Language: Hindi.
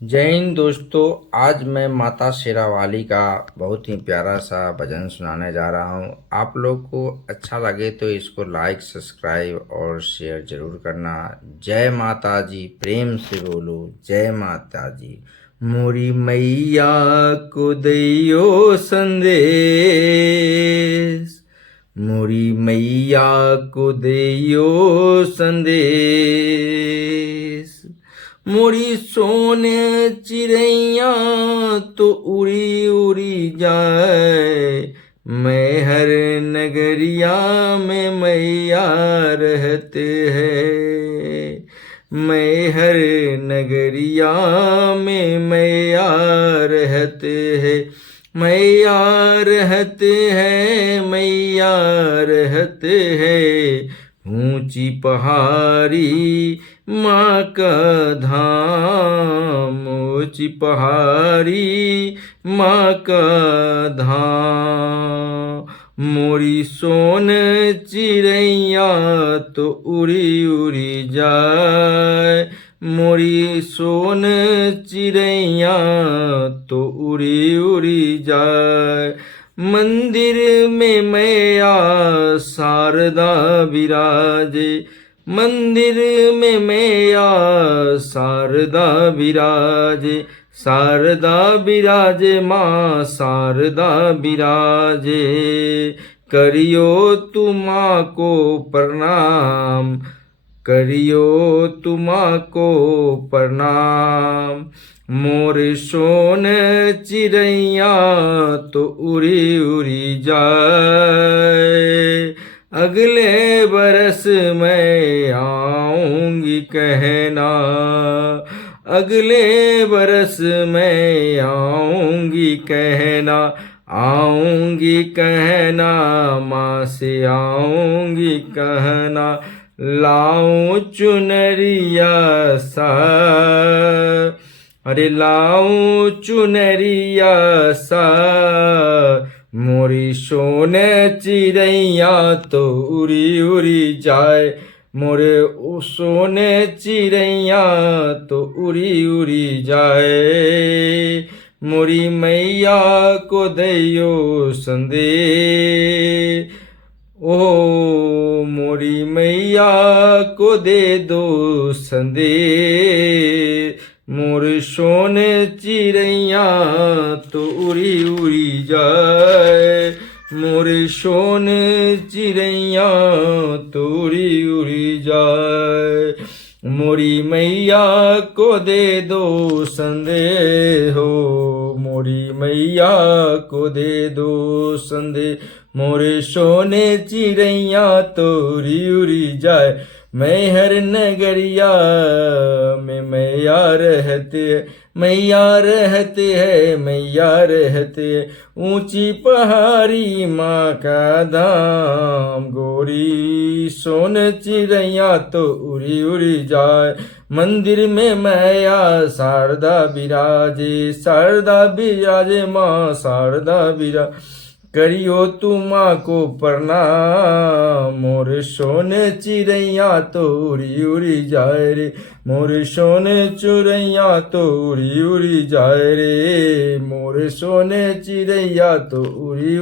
जय हिंद दोस्तों। आज मैं माता शेरावाली का बहुत ही प्यारा सा भजन सुनाने जा रहा हूँ। आप लोग को अच्छा लगे तो इसको लाइक, सब्सक्राइब और शेयर जरूर करना। जय माता जी, प्रेम से बोलो जय माता जी। मोरी मैया को दैयो संदेश, मोरी मैया को दैयो संदेश। मोरी सोने चिड़ैया तो उड़ी उड़ी जाए, मैं हर नगरिया में मैया रहते हैं। मैं हर नगरिया में मैया रहते हैं। मैया रहते हैं, मैया रहते हैं। ऊंची पहाड़ी माँ का धाम, ऊंची पहाड़ी माँ का धाम। मोरी सोन चिड़ैया तो उड़ी उड़ी जाए, मोरी सोन चिड़ैया तो उड़ी उड़ी जाए। मंदिर में मैया शारदा विराजे, मंदिर में मैया शारदा विराजे। शारदा विराजे माँ शारदा विराजे, करियो तुम को प्रणाम, करियो तुम को प्रणाम। मोर सोन चिड़ैया तो उड़ी उड़ी जाए, अगले बरस मैं आऊंगी कहना, अगले बरस मैं आऊंगी कहना। आऊंगी कहना माँ से आऊंगी कहना, लाऊं चुनरिया सा, अरे लाऊं चुनरिया सा। मोरी सोने चिड़ैया तो उड़ी उड़ी जाए, मोरे सोने चिड़ैया तो उड़ी उड़ी जाए। मोरी मैया को दैयो संदेश, ओ मोरी मैया को दे दो संदेश। मोर सोने चिड़ैया तो उड़ी उड़ी जाए, मोर सोने चिड़ैया तो उड़ी उड़ी जाए। मोरी मैया को दे दो संदेश हो, मोरी मैया को दे दो संदेश। मोरे सोने चिड़ैया तो उड़ी उड़ी जाए, मैं हर नगरिया में मैया रहते, मैया रहते है, मैया रहते। ऊंची पहाड़ी माँ का धाम, गोरी सोन चिड़ैया तो उड़ी उड़ी जाए। मंदिर में मैया शारदा विराजे, शारदा विराजे माँ शारदा विराजे। करियो तुम को प्रणाम, मोर सोने चिड़ैया तो उड़ी उड़ी जाए रे, मोर सोने चिड़ैया तो उड़ी उड़ी जाए रे, मोर सोने चिड़ैया तो उड़ी